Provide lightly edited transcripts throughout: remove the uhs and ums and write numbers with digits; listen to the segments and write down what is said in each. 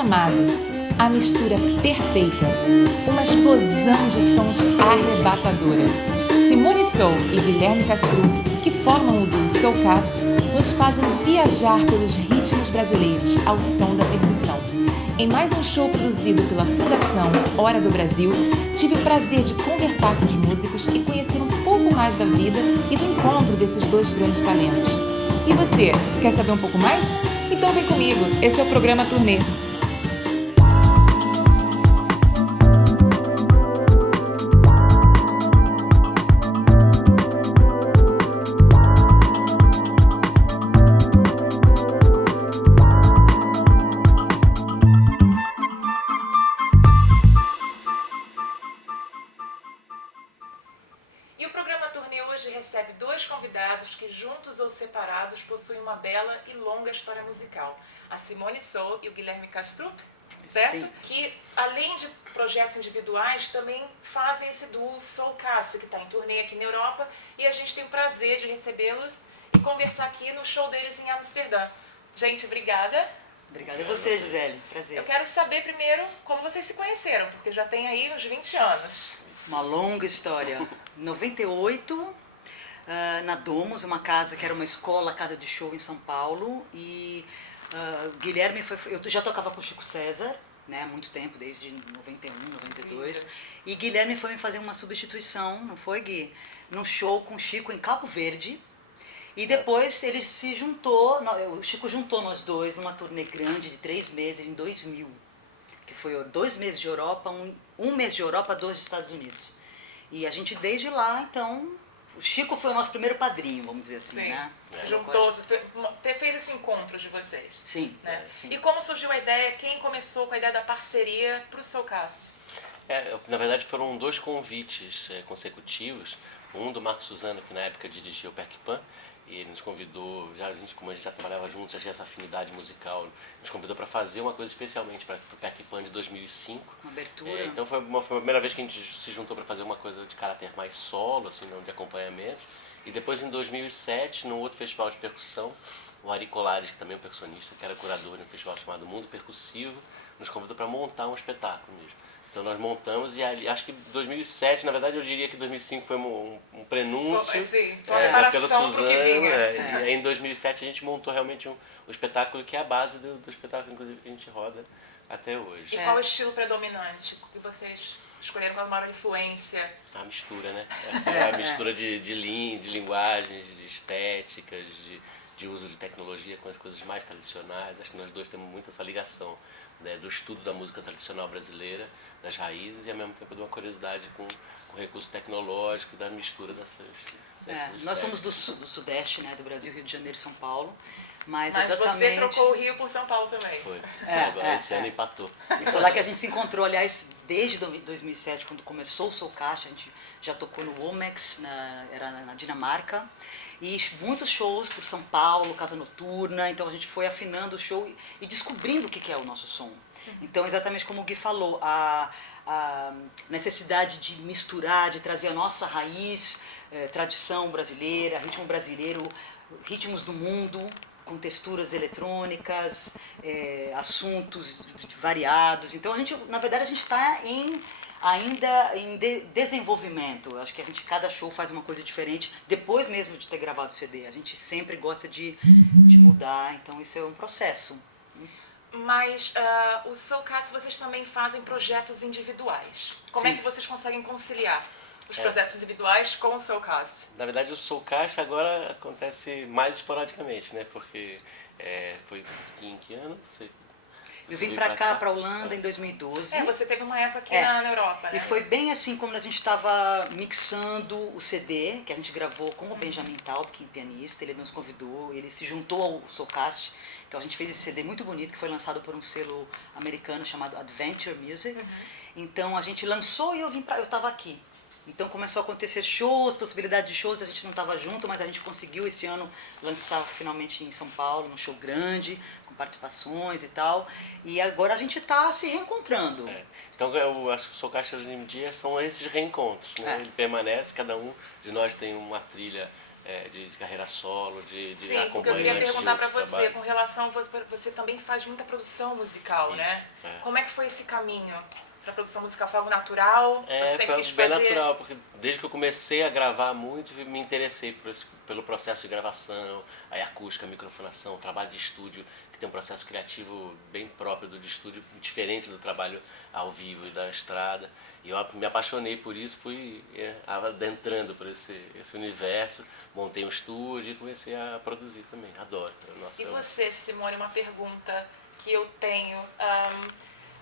chamado A Mistura Perfeita, uma explosão de sons arrebatadora. Simone Sou e Guilherme Castro, que formam o duo Soulcast, nos fazem viajar pelos ritmos brasileiros ao som da percussão. Em mais um show produzido pela Fundação Hora do Brasil, tive o prazer de conversar com os músicos e conhecer um pouco mais da vida e do encontro desses dois grandes talentos. E você, quer saber um pouco mais? Então vem comigo, esse é o programa Turnê. E o programa Turnê hoje recebe dois convidados que, juntos ou separados, possuem uma bela e longa história musical. A Simone Sou e o Guilherme Castro, certo? Sim. Que, além de projetos individuais, também fazem esse duo Soulcast, que está em turnê aqui na Europa. E a gente tem o prazer de recebê-los e conversar aqui no show deles em Amsterdã. Gente, obrigada. Obrigada a você, Gisele. Prazer. Eu quero saber primeiro como vocês se conheceram, porque já tem aí uns 20 anos. Uma longa história. Em 98, na Domus, uma casa que era uma escola, casa de show em São Paulo. E Guilherme eu já tocava com o Chico César, né, há muito tempo, desde 91, 92. E Guilherme foi me fazer uma substituição, não foi, Gui? Num show com o Chico em Cabo Verde. E depois ele se juntou, o Chico juntou nós dois numa turnê grande de 3 meses em 2000. Que foi 2 meses de Europa, um mês de Europa, 2 dos Estados Unidos. E a gente desde lá, então, o Chico foi o nosso primeiro padrinho, vamos dizer assim, sim, né? Juntou, fez esse encontro de vocês. Sim, né? Sim. E como surgiu a ideia, quem começou com a ideia da parceria para o Soulcast? Na verdade foram 2 convites consecutivos, um do Marco Suzano, que na época dirigia o Peck Pan, e ele nos convidou, como a gente já trabalhava juntos, já tinha essa afinidade musical, nos convidou para fazer uma coisa especialmente para o Peck Pan de 2005. Uma abertura. Então foi a primeira vez que a gente se juntou para fazer uma coisa de caráter mais solo, assim, não de acompanhamento. E depois em 2007, num outro festival de percussão, o Ari Colares, que também é um percussionista, que era curador de um festival chamado Mundo Percussivo, nos convidou para montar um espetáculo mesmo. Então nós montamos e acho que 2007, na verdade eu diria que 2005 foi um prenúncio. Sim, uma preparação para o que vinha. E aí em 2007 a gente montou realmente um espetáculo que é a base do espetáculo, inclusive, que a gente roda até hoje. E qual o estilo predominante que vocês escolheram, qual a maior influência? A mistura, né? A mistura de linguagens, de estéticas, de uso de tecnologia com as coisas mais tradicionais. Acho que nós dois temos muito essa ligação, né, do estudo da música tradicional brasileira, das raízes, e ao mesmo tempo de uma curiosidade com recursos tecnológicos, da mistura dessas nós somos do Sudeste, né, do Brasil, Rio de Janeiro e São Paulo. Mas exatamente... você trocou o Rio por São Paulo também. Foi. Esse ano empatou. E foi lá que a gente se encontrou, aliás, desde 2007, quando começou o Soulcast, a gente já tocou no Womex, era na Dinamarca. E muitos shows por São Paulo, Casa Noturna, então a gente foi afinando o show e descobrindo o que é o nosso som. Então, exatamente como o Gui falou, a necessidade de misturar, de trazer a nossa raiz, tradição brasileira, ritmo brasileiro, ritmos do mundo, com texturas eletrônicas, assuntos variados. Então, na verdade, a gente está ainda em desenvolvimento. Eu acho que cada show faz uma coisa diferente, depois mesmo de ter gravado o CD. A gente sempre gosta de mudar, então isso é um processo. Mas o Soulcast, vocês também fazem projetos individuais. Como Sim. é que vocês conseguem conciliar os projetos individuais com o Soulcast? Na verdade, o Soulcast agora acontece mais esporadicamente, né? Porque foi em que ano? Eu vim pra cá, pra Holanda, em 2012. Você teve uma época aqui na Europa, né? E foi bem assim como a gente estava mixando o CD, que a gente gravou com o Benjamin Taubkin, pianista. Ele nos convidou, ele se juntou ao Soulcast. Então a gente fez esse CD muito bonito, que foi lançado por um selo americano chamado Adventure Music. Então a gente lançou e eu estava aqui. Então começou a acontecer shows, possibilidade de shows, a gente não estava junto, mas a gente conseguiu esse ano lançar finalmente em São Paulo, num show grande, com participações e tal. E agora a gente está se reencontrando. Então eu acho que o Soulcast hoje em dia são esses reencontros, né? Ele permanece, cada um de nós tem uma trilha de carreira solo, de Sim, porque eu acompanhante queria de perguntar para outros você, trabalhos. com relação, você também faz muita produção musical, né? Isso, é. Como é que foi esse caminho para produção musical? Foi algo natural? Você sempre Foi quis bem fazer? natural, porque desde que eu comecei a gravar muito, me interessei pelo processo de gravação, aí acústica, microfonação, trabalho de estúdio, que tem um processo criativo bem próprio do de estúdio, diferente do trabalho ao vivo e da estrada. E eu me apaixonei por isso, fui adentrando por esse universo, montei um estúdio e comecei a produzir também. Adoro. Nossa, E você, Simone, uma pergunta que eu tenho.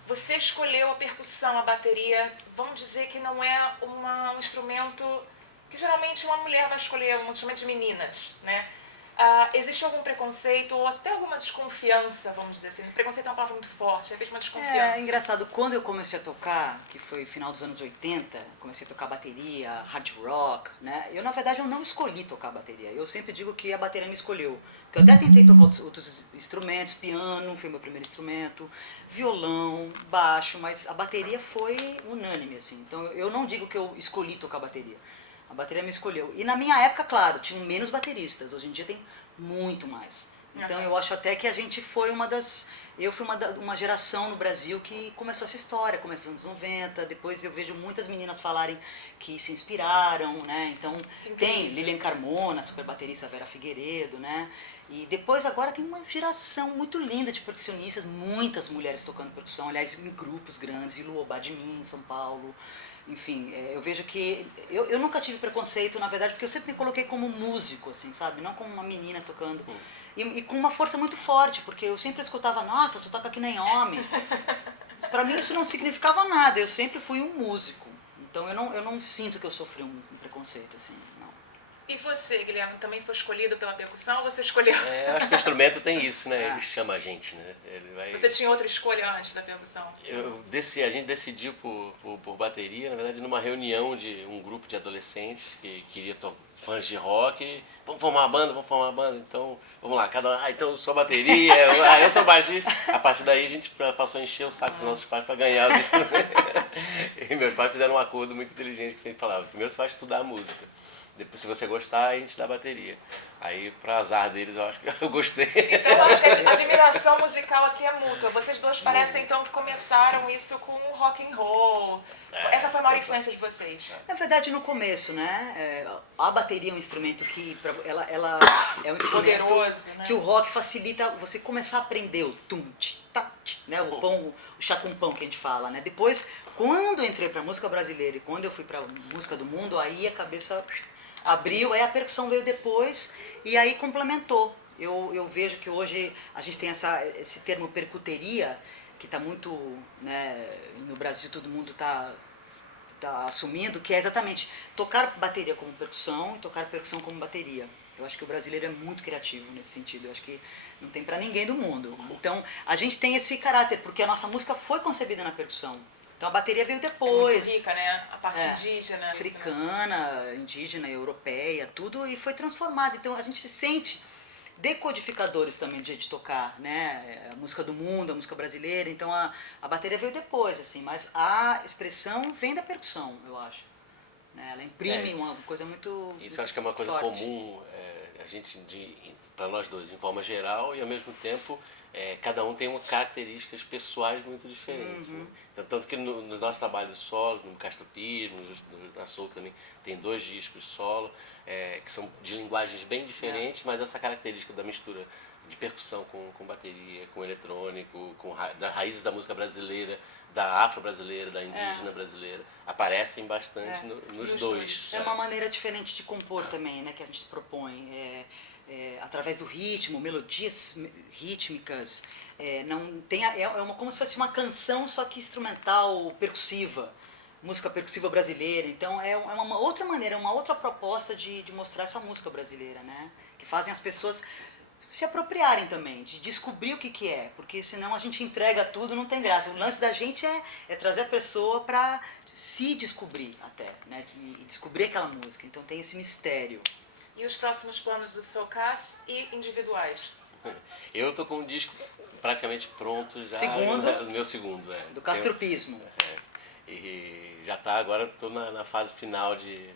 Você escolheu a percussão, a bateria, vamos dizer que não é um instrumento que geralmente uma mulher vai escolher, um instrumento de meninas, né? Existe algum preconceito ou até alguma desconfiança, vamos dizer assim? Preconceito é uma palavra muito forte, às vezes uma desconfiança. É engraçado, quando eu comecei a tocar, que foi final dos anos 80, comecei a tocar bateria, hard rock, né? Eu, na verdade, eu não escolhi tocar bateria. Eu sempre digo que a bateria me escolheu. Porque eu até tentei tocar outros instrumentos, piano foi meu primeiro instrumento, violão, baixo, mas a bateria foi unânime, assim. Então eu não digo que eu escolhi tocar bateria. A bateria me escolheu. E na minha época, claro, tinham menos bateristas. Hoje em dia tem muito mais. Então eu acho até que a gente foi uma das... Eu fui uma geração no Brasil que começou essa história, começou nos anos 90. Depois eu vejo muitas meninas falarem que se inspiraram, né? Então tem Lilian Carmona, super baterista Vera Figueiredo, né? E depois agora tem uma geração muito linda de percussionistas, muitas mulheres tocando percussão, aliás, em grupos grandes, Ilu Obadimim, em São Paulo. Enfim, eu vejo que... Eu nunca tive preconceito, na verdade, porque eu sempre me coloquei como músico, assim, sabe? Não como uma menina tocando. E com uma força muito forte, porque eu sempre escutava, nossa, você toca que nem homem. Pra mim isso não significava nada, eu sempre fui um músico. Então eu não sinto que eu sofri um preconceito, assim, não. E você, Guilherme, também foi escolhido pela percussão ou você escolheu? eu acho que o instrumento tem isso, né? Ele chama a gente, né? Ele vai... Você tinha outra escolha antes da percussão? A gente decidiu por bateria, na verdade, numa reunião de um grupo de adolescentes que queria fãs de rock. Vamos formar uma banda, então vamos lá, cada um, então eu sou bateria, eu sou baixista. A partir daí a gente passou a encher o saco dos nossos pais para ganhar os instrumentos. E meus pais fizeram um acordo muito inteligente que sempre falavam, primeiro você vai estudar música. Depois, se você gostar, a gente dá bateria. Aí, pra azar deles, eu acho que eu gostei. Então, eu acho que a admiração musical aqui é mútua. Vocês dois parecem, então, que começaram isso com o rock and roll. Essa foi a maior influência de vocês. Na verdade, no começo, né? A bateria é um instrumento que... Ela é um instrumento poderoso, né? Que o rock facilita você começar a aprender o tum-ti, tá-ti, né? O pão, o chá com pão que a gente fala, né? Depois, quando eu entrei pra música brasileira e quando eu fui pra música do mundo, aí a cabeça... abriu, aí a percussão veio depois e aí complementou. Eu vejo que hoje a gente tem esse termo percuteria, que está muito, né, no Brasil todo mundo tá assumindo, que é exatamente tocar bateria como percussão e tocar percussão como bateria. Eu acho que o brasileiro é muito criativo nesse sentido, eu acho que não tem para ninguém do mundo. Então a gente tem esse caráter, porque a nossa música foi concebida na percussão. Então a bateria veio depois. É muito rica, né? A parte indígena. Africana, indígena, europeia, tudo, e foi transformada. Então a gente se sente decodificadores também de jeito de tocar, né? A música do mundo, a música brasileira. Então a bateria veio depois, assim, mas a expressão vem da percussão, eu acho. Né? Ela imprime uma coisa muito Isso eu acho que é uma coisa forte. comum, a gente, para nós dois, em forma geral, e ao mesmo tempo cada um tem características pessoais muito diferentes. Né? Tanto que nos nossos trabalhos solo, no Castro Pires, na Soul também, tem 2 discos solo, que são de linguagens bem diferentes, mas essa característica da mistura de percussão com bateria, com eletrônico, das raízes da música brasileira, da afro-brasileira, da indígena brasileira, aparecem bastante nos dois. É uma maneira diferente de compor também, né, que a gente propõe. Através do ritmo, melodias rítmicas, como se fosse uma canção, só que instrumental, percussiva, música percussiva brasileira. Então é uma outra maneira, uma outra proposta de mostrar essa música brasileira, né? Que fazem as pessoas se apropriarem também, de descobrir o que é, porque senão a gente entrega tudo, não tem graça. O lance da gente é trazer a pessoa para se descobrir até, né? E descobrir aquela música. Então tem esse mistério. E os próximos planos do Soulcast e individuais? Eu tô com um disco praticamente pronto já. Segundo? No meu segundo, Do Castropismo. E já tá agora, estou na fase final de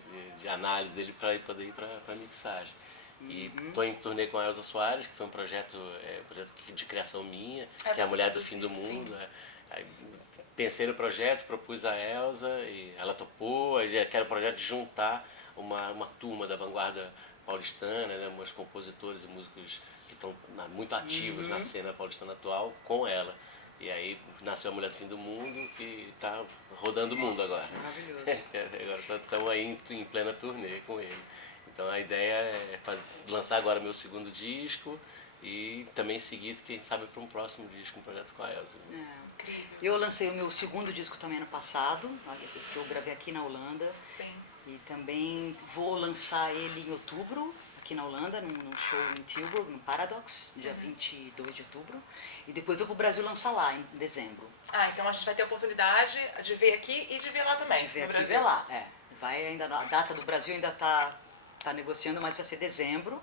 análise dele para poder ir para mixagem. E estou em turnê com a Elza Soares, que foi um projeto de criação minha, que é a Mulher do Fim do Mundo. Aí, pensei no projeto, propus a Elza e ela topou. Aí era o projeto de juntar uma turma da vanguarda paulistana, né, uns compositores e músicos que estão muito ativos na cena paulistana atual, com ela. E aí nasceu a Mulher do Fim do Mundo, que está rodando o mundo agora. Maravilhoso. Agora estamos aí em plena turnê com ele. Então a ideia é lançar agora meu segundo disco e também seguir, quem sabe, para um próximo disco, um projeto com a Elza. Eu lancei o meu segundo disco também ano passado, que eu gravei aqui na Holanda. Sim. E também vou lançar ele em outubro, aqui na Holanda, num show em Tilburg, no Paradox, dia 22 de outubro. E depois eu vou pro Brasil lançar lá, em dezembro. Então a gente vai ter a oportunidade de ver aqui e de ver lá também. De ver no aqui e Brasil. ver lá, Vai ainda, a data do Brasil ainda tá negociando, mas vai ser dezembro.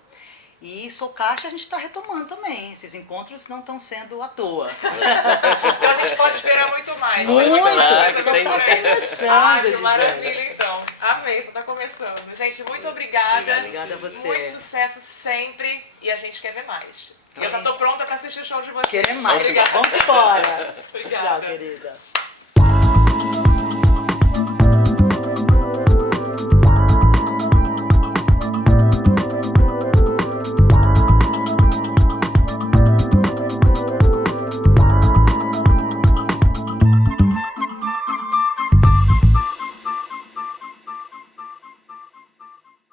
E Sou Caixa a gente está retomando também. Esses encontros não estão sendo à toa. Então a gente pode esperar muito mais. Muito! Só tá começando, Que Gisele. maravilha, então. Amei, só tá começando. Gente, muito obrigada. Obrigada a você. Muito sucesso sempre. E a gente quer ver mais. E eu já tô pronta para assistir o show de vocês. Queremos mais. Obrigada. Vamos embora. Obrigada. Tchau, querida.